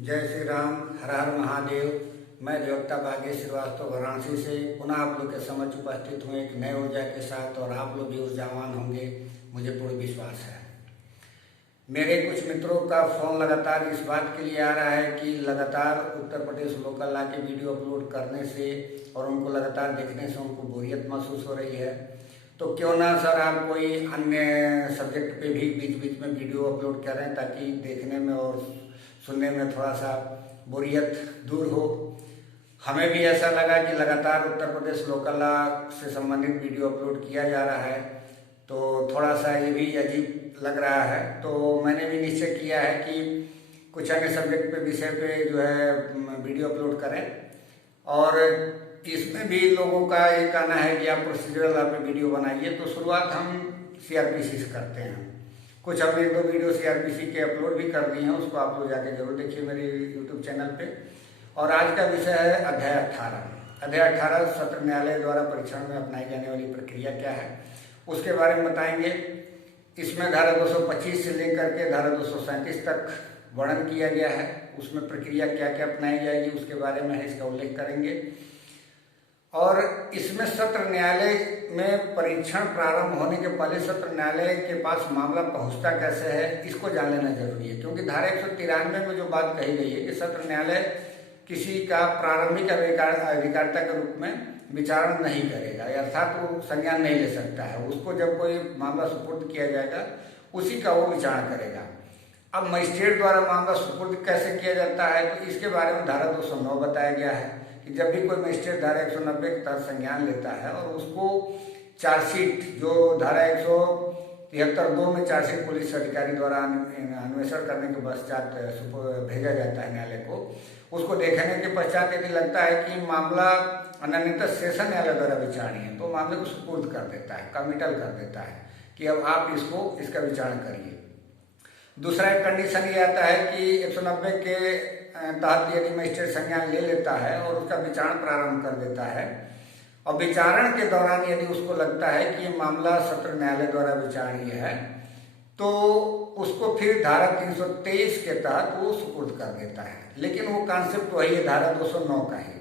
जय श्री राम। हर हर महादेव। मैं देवता भाग्य श्रीवास्तव वाराणसी से पुनः आप लोग के समक्ष उपस्थित हूँ एक नए ऊर्जा के साथ, और आप लोग भी ऊर्जावान होंगे, मुझे पूर्ण विश्वास है। मेरे कुछ मित्रों का फोन लगातार इस बात के लिए आ रहा है कि लगातार उत्तर प्रदेश लोकल ला के वीडियो अपलोड करने से और उनको लगातार देखने से उनको बोरियत महसूस हो रही है। तो क्यों ना सर आप कोई अन्य सब्जेक्ट पे भी बीच बीच में वीडियो अपलोड करें, ताकि देखने में और सुनने में थोड़ा सा बोरियत दूर हो। हमें भी ऐसा लगा कि लगातार उत्तर प्रदेश लोकल लॉ से संबंधित वीडियो अपलोड किया जा रहा है, तो थोड़ा सा ये भी अजीब लग रहा है। तो मैंने भी निश्चय किया है कि कुछ अन्य सब्जेक्ट पे विषय पे जो है वीडियो अपलोड करें, और इसमें भी लोगों का ये कहना है कि आप प्रोसीजरल लॉ पे वीडियो बनाइए। तो शुरुआत हम सीआरपीसी से करते हैं। कुछ हमने 1-2 वीडियो सीआरपीसी के अपलोड भी कर दिए हैं, उसको आप लोग जाके जरूर देखिए मेरे यूट्यूब चैनल पे। और आज का विषय है अध्याय 18। अध्याय 18 सत्र न्यायालय द्वारा परीक्षण में अपनाई जाने वाली प्रक्रिया क्या है, उसके बारे में बताएंगे। इसमें धारा 225 से लेकर के धारा 237 तक वर्णन किया गया है। उसमें प्रक्रिया क्या क्या अपनाई जाएगी उसके बारे में है, इसका उल्लेख करेंगे। और इसमें सत्र न्यायालय में परीक्षण प्रारंभ होने के पहले सत्र न्यायालय के पास मामला पहुंचता कैसे है, इसको जान लेना जरूरी है। क्योंकि धारा 193 में जो बात कही गई है कि सत्र न्यायालय किसी का प्रारंभिक अधिकारिता के रूप में विचारण नहीं करेगा, अर्थात वो संज्ञान नहीं ले सकता है। उसको जब कोई मामला सुपुर्द किया जाएगा उसी का वो विचारण करेगा। अब मजिस्ट्रेट द्वारा मामला सुपुर्द कैसे किया जाता है, तो इसके बारे में धारा 209 बताया गया है कि जब भी कोई मजिस्ट्रेट धारा 190 के तहत संज्ञान लेता है और उसको चार्जशीट, जो धारा 173(2) में चार्जशीट पुलिस अधिकारी द्वारा अन्वेषण करने के पश्चात भेजा जाता है न्यायालय को, उसको देखने के पश्चात यदि लगता है कि मामला अनन्यतः सेशन न्यायालय द्वारा विचारणीय है, तो मामले को सुपुर्द कर देता है, कमिटल कर देता है कि अब आप इसका विचारण करिए। दूसरा एक कंडीशन ये आता है कि 190 के तहत यदि मजिस्ट्रेट संज्ञान ले लेता है और उसका विचारण प्रारंभ कर देता है, और विचारण के दौरान यदि उसको लगता है कि ये मामला सत्र न्यायालय द्वारा विचारणीय है, तो उसको फिर धारा 323 के तहत वो सुपुर्द कर देता है। लेकिन वो कॉन्सेप्ट वही है धारा 209 का ही,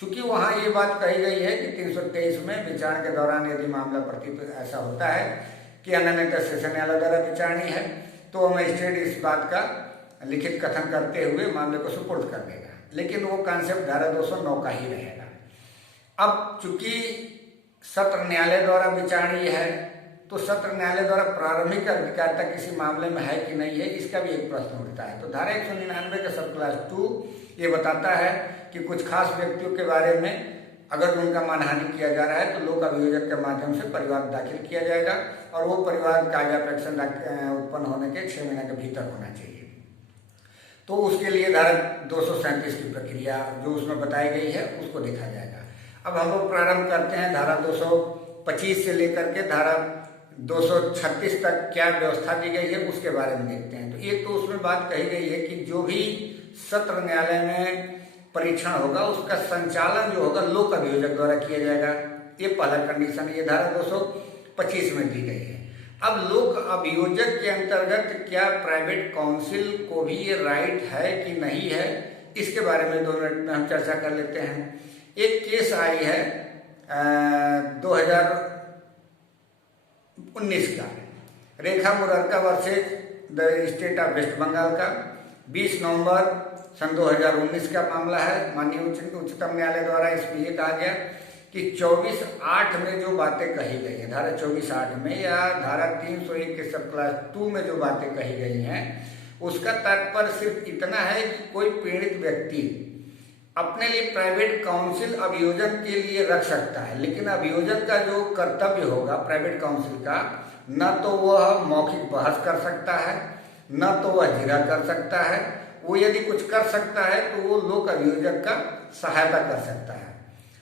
चूंकि वहाँ ये बात कही गई है कि 323 में विचारण के दौरान यदि मामला प्रतीत ऐसा होता है कि अनन्यतः सेशन न्यायालय द्वारा विचारणीय है, तो मजिस्ट्रेट इस बात का लिखित कथन करते हुए मामले को सुपुर्द कर देगा। लेकिन वो कॉन्सेप्ट धारा 209 का ही रहेगा। अब चूंकि सत्र न्यायालय द्वारा विचारणीय है, तो सत्र न्यायालय द्वारा प्रारंभिक अधिकारिता किसी मामले में है कि नहीं है, इसका भी एक प्रश्न उठता है। तो धारा 199 का सब क्लास 2 ये बताता है कि कुछ खास व्यक्तियों के बारे में अगर उनका मानहानि किया जा रहा है तो लोक अभियोजक के माध्यम से परिवाद दाखिल किया जाएगा, और वो परिवाद काव्यापेक्षण उत्पन्न होने के 6 महीने के भीतर होना चाहिए। तो उसके लिए धारा 237 की प्रक्रिया जो उसमें बताई गई है उसको देखा जाएगा। अब हम लोग प्रारंभ करते हैं धारा 225 से लेकर के धारा 236 तक क्या व्यवस्था दी गई है उसके बारे में देखते हैं। तो एक तो उसमें बात कही गई है कि जो भी सत्र न्यायालय में परीक्षण होगा उसका संचालन जो होगा लोक अभियोजक द्वारा किया जाएगा। ये पहला कंडीशन ये धारा 225 में दी गई है। अब लोक अभियोजक के अंतर्गत क्या प्राइवेट काउंसिल को भी ये राइट है कि नहीं है, इसके बारे में 2 मिनट में हम चर्चा कर लेते हैं। एक केस आई है 2019 का, Rekha Murarka versus the state of West Bengal का 20 नवंबर सन 2019 का मामला है। माननीय उच्चतम न्यायालय द्वारा इसमें ये कहा गया कि 24(8) में जो बातें कही गई हैं, धारा 24(8) में या धारा 301 के सब क्लास 2 में जो बातें कही गई हैं, उसका तात्पर्य सिर्फ इतना है कि कोई पीड़ित व्यक्ति अपने लिए प्राइवेट काउंसिल अभियोजन के लिए रख सकता है, लेकिन अभियोजन का जो कर्तव्य होगा प्राइवेट काउंसिल का, न तो वह मौखिक बहस कर सकता है, न तो वह जिरह कर सकता है। वो यदि कुछ कर सकता है तो वो लोक अभियोजक का सहायता कर सकता है,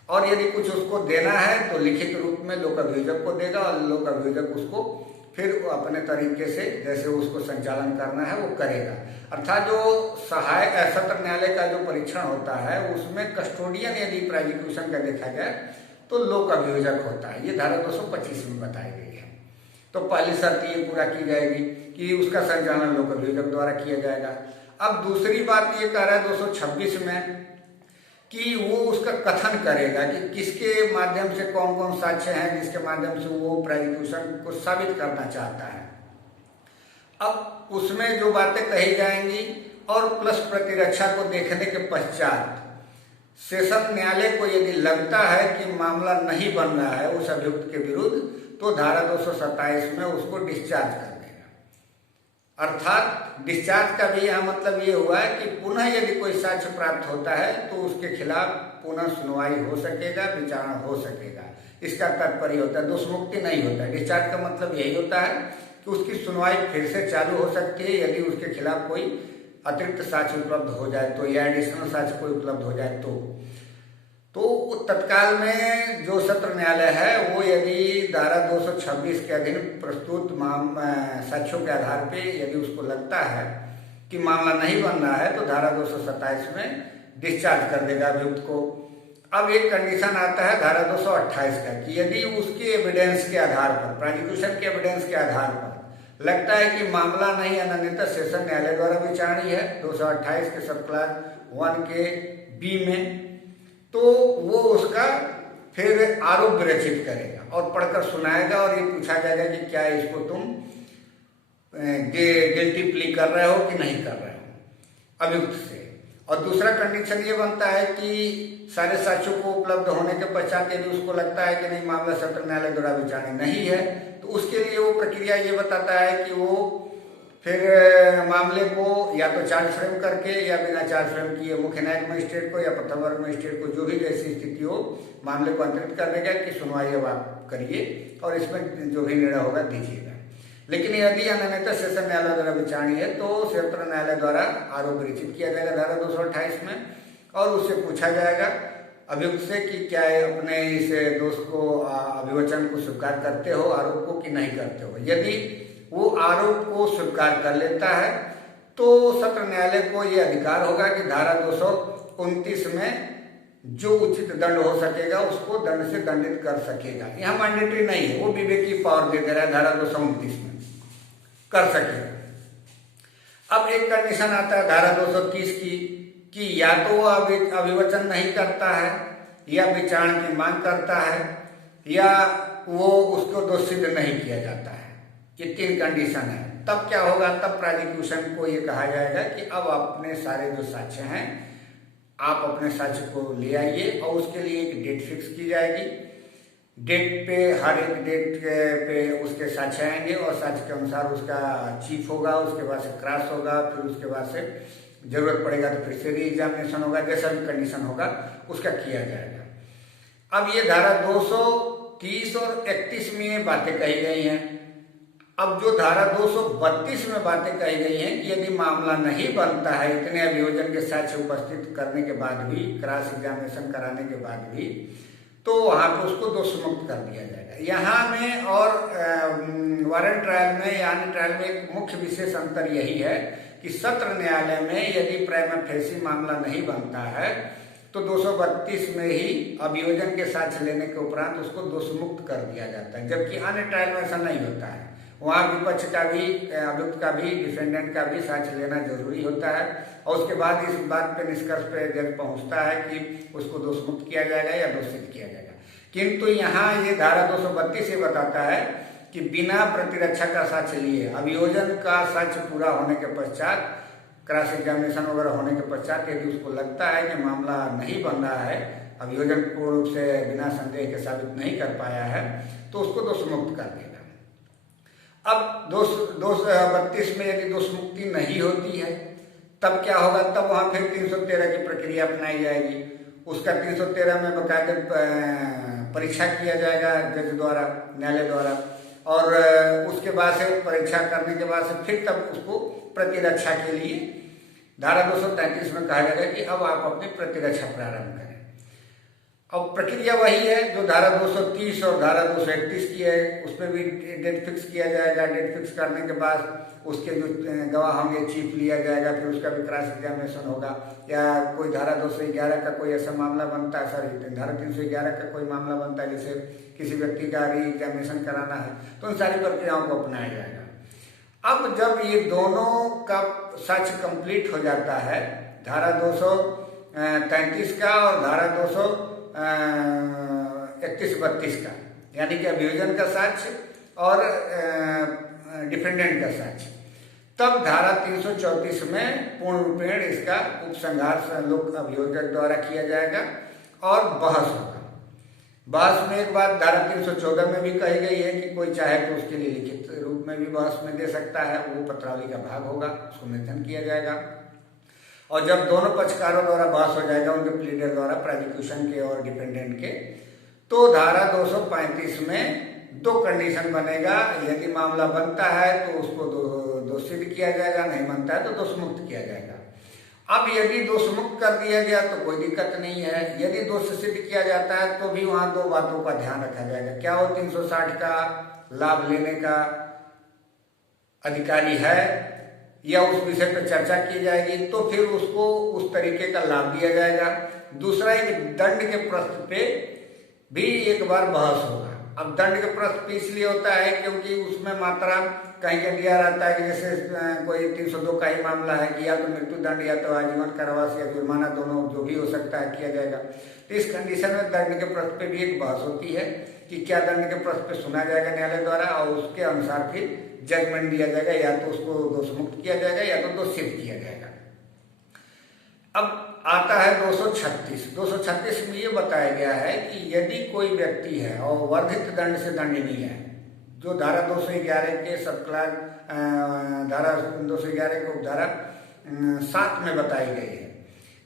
और यदि कुछ उसको देना है तो लिखित रूप में लोक अभियोजक को देगा, और लोक अभियोजक उसको फिर अपने तरीके से जैसे उसको संचालन करना है वो करेगा। अर्थात जो सहायक सत्र न्यायालय का जो परीक्षण होता है उसमें कस्टोडियन यदि प्रोसिक्यूशन का देखा जाए तो लोक अभियोजक होता है। ये धारा 225 में बताई गई है। तो पहली शर्त ये पूरा की जाएगी कि उसका संचालन लोक अभियोजक द्वारा किया जाएगा। अब दूसरी बात ये कह रहा है 226 में कि वो उसका कथन करेगा कि किसके माध्यम से कौन कौन साक्ष्य हैं जिसके माध्यम से वो प्रोसिक्यूशन को साबित करना चाहता है। अब उसमें जो बातें कही जाएंगी और प्लस प्रतिरक्षा को देखने के पश्चात सेशन न्यायालय को यदि लगता है कि मामला नहीं बन रहा है उस अभियुक्त के विरुद्ध, तो धारा 227 में उसको डिस्चार्ज कर देगा। अर्थात डिस्चार्ज का भी यहाँ मतलब ये हुआ है कि पुनः यदि कोई साक्ष्य प्राप्त होता है तो उसके खिलाफ पुनः सुनवाई हो सकेगा, विचारणा हो सकेगा। इसका तात्पर्य होता है दोषमुक्ति नहीं होता है। डिस्चार्ज का मतलब यही होता है कि उसकी सुनवाई फिर से चालू हो सकती है यदि उसके खिलाफ कोई अतिरिक्त साक्ष्य उपलब्ध हो जाए तो, या एडिशनल साक्ष्य कोई उपलब्ध हो जाए तो तत्काल में जो सत्र न्यायालय है वो यदि धारा 226 के अधीन प्रस्तुत साक्ष्यों के आधार पे यदि उसको लगता है कि मामला नहीं बन रहा है तो धारा 227 में डिस्चार्ज कर देगा अभियुक्त को। अब एक कंडीशन आता है धारा 228 का कि यदि उसके एविडेंस के आधार पर, प्रोसिक्यूशन के एविडेंस के आधार पर लगता है कि मामला नहीं अनन्यता सेशन न्यायालय द्वारा विचारणीय है 228 के सब क्लास 1 के बी में, तो वो उसका फिर आरोप विरचित करेगा और पढ़कर सुनाएगा और ये पूछा जाएगा कि क्या इसको तुम गिल्टी प्ली कर रहे हो कि नहीं कर रहे हो अभियुक्त से। और दूसरा कंडीशन ये बनता है कि सारे साक्ष्यों को उपलब्ध होने के पश्चात यदि उसको लगता है कि नहीं मामला सत्र न्यायालय द्वारा विचारणीय नहीं है तो उसके लिए वो प्रक्रिया ये बताता है कि वो फिर मामले को या तो चार्ज फ्रेम करके या बिना चार्ज फ्रेम किए मुख्य न्यायिक मजिस्ट्रेट को या प्रथम वर्ग मजिस्ट्रेट को जो भी जैसी स्थिति हो मामले को अंतरित कर देगा कि सुनवाई अब आप करिए और इसमें जो भी निर्णय होगा दीजिएगा। लेकिन यदि अनन्यता सेशन न्यायालय द्वारा विचारणीय है तो सत्र न्यायालय द्वारा आरोप विरचित किया जाएगा धारा 228 में और उससे पूछा जाएगा अभियुक्त से कि क्या अपने इस दोष को अभिवचन को स्वीकार करते हो, आरोप को, कि नहीं करते हो। यदि वो आरोप को स्वीकार कर लेता है तो सत्र न्यायालय को यह अधिकार होगा कि धारा 229 में जो उचित दंड हो सकेगा उसको दंड से दंडित कर सकेगा। यहाँ मैंडेटरी नहीं है, वो विवेक की पावर दे दे रहा है धारा 229 में कर सकेगा। अब एक कंडीशन आता है धारा 230 की कि या तो वो अभिवचन नहीं करता है या विचारण की मांग करता है या वो उसको दोषी सिद्ध नहीं किया जाता है। ये 3 कंडीशन है। तब क्या होगा, तब प्रोसिक्यूशन को ये कहा जाएगा कि अब अपने सारे जो साक्ष्य हैं आप अपने साक्ष्य को ले आइए और उसके लिए एक डेट फिक्स की जाएगी। डेट पे हर एक डेट पे उसके साक्ष्य आएंगे और साक्ष्य के अनुसार उसका चीफ होगा, उसके बाद से क्रॉस होगा, फिर उसके बाद से जरूरत पड़ेगा तो फिर से री एग्जामिनेशन होगा, जैसा भी कंडीशन होगा उसका किया जाएगा। अब ये धारा 230 और 31 में ये बातें कही गई हैं। अब जो धारा 232 में बातें कही गई हैं कि यदि मामला नहीं बनता है इतने अभियोजन के साक्ष्य उपस्थित करने के बाद भी, क्रॉस एग्जामिनेशन कराने के बाद भी, तो वहां पर उसको दोष मुक्त कर दिया जाएगा। यहाँ में और वारंट ट्रायल में यानी ट्रायल में एक मुख्य विशेष अंतर यही है कि सत्र न्यायालय में यदि प्राइमा फेसी मामला नहीं बनता है तो 232 में ही अभियोजन के साक्ष्य लेने के उपरांत उसको दोष मुक्त कर दिया जाता है, जबकि अन्य ट्रायल में ऐसा नहीं होता है। वहाँ विपक्ष का भी, अभियुक्त का भी, डिफेंडेंट का भी साक्ष्य लेना जरूरी होता है और उसके बाद इस बात पे निष्कर्ष पे जज पहुंचता है कि उसको दोष मुक्त किया जाएगा या दोषित किया जाएगा। किंतु यहाँ ये धारा 232 ये बताता है कि बिना प्रतिरक्षा का साक्ष्य लिए अभियोजन का साक्ष्य पूरा होने के पश्चात, क्रॉस एग्जामिनेशन वगैरह होने के पश्चात यदि उसको लगता है कि मामला नहीं बन रहा है, अभियोजन पूर्ण रूप से बिना संदेह के साबित नहीं कर पाया है, तो उसको दोष मुक्त कर देगा। अब 232 में यदि दोष मुक्ति नहीं होती है तब क्या होगा, तब वहां फिर 313 की प्रक्रिया अपनाई जाएगी। उसका 313 में बकायदे परीक्षा किया जाएगा जज द्वारा, न्यायालय द्वारा, और उसके बाद से परीक्षा करने के बाद से फिर तब उसको प्रतिरक्षा के लिए धारा 233 में कहा जाएगा कि अब आप अपनी प्रतिरक्षा प्रारंभ करें। अब प्रक्रिया वही है जो धारा 230 और धारा 231 की है, उस पर भी डेट फिक्स किया जाएगा। डेट फिक्स करने के बाद उसके जो गवाह होंगे चीफ लिया जाएगा, फिर उसका भी क्रॉस एग्जामिनेशन होगा, या कोई धारा 211 का कोई ऐसा मामला बनता है, सॉरी धारा 311 का कोई मामला बनता है जैसे किसी व्यक्ति का री एग्जामिनेशन कराना है, तो उन सारी प्रक्रियाओं को अपनाया जाएगा। अब जब ये दोनों का साक्ष्य कंप्लीट हो जाता है धारा 233 का और धारा 231-32 का, यानी कि अभियोजन का साक्ष्य और डिफेंडेंट का साक्ष्य, तब धारा 334 में पूर्ण रूपेण इसका उपसंहार लोक अभियोजक द्वारा किया जाएगा और बहस होगा। बहस में एक बात धारा 314 में भी कही गई है कि कोई चाहे तो उसके लिए लिखित रूप में भी बहस में दे सकता है, वो पत्रावली का भाग होगा, उसको मेंशन किया जाएगा। और जब दोनों पक्षकारों द्वारा बहस हो जाएगा, उनके प्लीडर द्वारा, प्रोसिक्यूशन के और डिफेंडेंट के, तो धारा 235 में 2 कंडीशन बनेगा। यदि मामला बनता है तो उसको दोषी सिद्ध किया जाएगा, नहीं बनता है तो दोष मुक्त किया जाएगा। अब यदि दोष मुक्त कर दिया गया तो कोई दिक्कत नहीं है, यदि दोष सिद्ध किया जाता है तो भी वहां 2 बातों का ध्यान रखा जाएगा। क्या वो 360 का लाभ लेने का अधिकारी है या उस विषय पर चर्चा की जाएगी, तो फिर उसको उस तरीके का लाभ दिया जाएगा। दूसरा, एक दंड के प्रश्न पे भी एक बार बहस होगा। अब दंड के प्रश्न इसलिए होता है क्योंकि उसमें मात्रा कहीं का दिया रहता है कि जैसे कोई 302 का ही मामला है कि या तो मृत्यु दंड या तो आजीवन कारावास या जुर्माना, दोनों जो भी हो सकता है किया जाएगा। तो इस कंडीशन में दंड के प्रश्न पे भी एक बहस होती है कि क्या दंड के प्रश्न पे सुना जाएगा न्यायालय द्वारा और उसके अनुसार फिर जजमेंट दिया जाएगा, या तो उसको दोष मुक्त किया जाएगा या तो दोष सिद्ध किया जाएगा। अब आता है 236 में ये बताया गया है कि यदि कोई व्यक्ति है और वर्धित दंड से दंडनीय है, जो धारा 211 के सब क्लास धारा 211 को धारा 7 में बताई गई है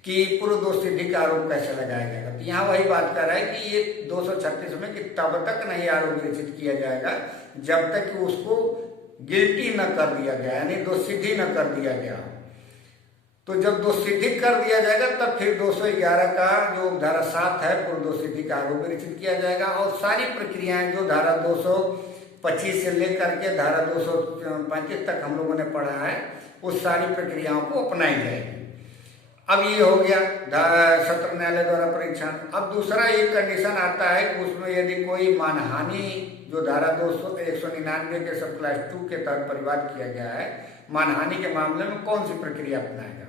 कि पूर्व दोष सिद्धि का आरोप कैसे लगाया जाएगा। तो यहाँ वही बात कर रहा है कि ये 236 में कि तब तक नहीं आरोप विरचित किया जाएगा जब तक कि उसको गिल्टी न कर दिया गया, यानी दोष सिद्धि न कर दिया गया। तो जब दोष सिद्धि कर दिया जाएगा तब फिर 211 का जो धारा 7 है पूर्व दोष सिद्धि का आरोप विरचित किया जाएगा और सारी प्रक्रियाएं जो धारा 225 से लेकर के धारा 235 तक हम लोगों ने पढ़ा है, उस सारी प्रक्रियाओं को अपनाई जाएगी। अब ये हो गया सत्र न्यायालय द्वारा परीक्षण। अब दूसरा एक कंडीशन आता है कि उसमें यदि कोई मानहानि जो धारा 199 के सब क्लास 2 के तहत परिवाद किया गया है, मानहानि के मामले में कौन सी प्रक्रिया अपनाएगा,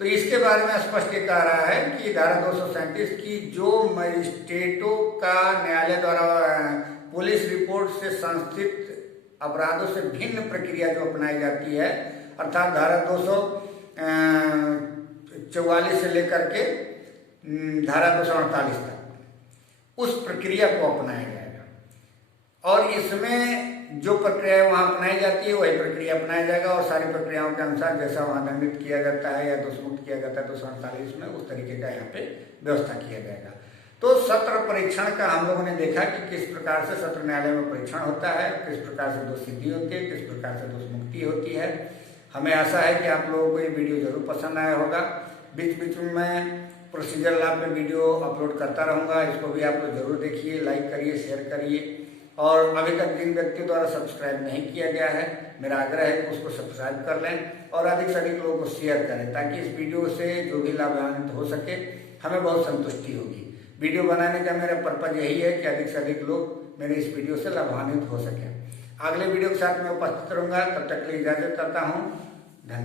तो इसके बारे में स्पष्ट ये कह रहा है कि धारा 237 की जो मजिस्ट्रेटों का न्यायालय द्वारा पुलिस रिपोर्ट से संस्थित अपराधों से भिन्न प्रक्रिया जो अपनाई जाती है, अर्थात धारा 244 से लेकर के धारा 248 तक उस प्रक्रिया को अपनाया जाएगा और इसमें जो प्रक्रिया वहां अपनाई जाती है वही प्रक्रिया अपनाया जाएगा और सारी प्रक्रियाओं के अनुसार जैसा वहां दंडित किया जाता है या दोष मुक्त किया जाता है 248 में उस तरीके का यहाँ पे व्यवस्था किया जाएगा। तो सत्र परीक्षण का हम लोगों ने देखा कि किस प्रकार से सत्र न्यायालय में परीक्षण होता है, किस प्रकार से दोष सिद्धि होती है, किस प्रकार से दोष मुक्ति होती है। हमें आशा है कि आप लोगों को ये वीडियो जरूर पसंद आया होगा। बीच बीच में मैं प्रोसीजर लॉ पे वीडियो अपलोड करता रहूँगा, इसको भी आप लोग जरूर देखिए, लाइक करिए, शेयर करिए। और अभी तक जिन व्यक्तियों द्वारा सब्सक्राइब नहीं किया गया है, मेरा आग्रह है कि उसको सब्सक्राइब कर लें और अधिक से अधिक लोगों को शेयर करें ताकि इस वीडियो से जो भी लाभान्वित हो सके, हमें बहुत संतुष्टि होगी। वीडियो बनाने का मेरा पर्पज यही है कि अधिक से अधिक लोग मेरे इस वीडियो से लाभान्वित हो सके। अगले वीडियो के साथ मैं उपस्थित रहूंगा, तब तक के लिए इजाजत करता हूँ। धन्यवाद।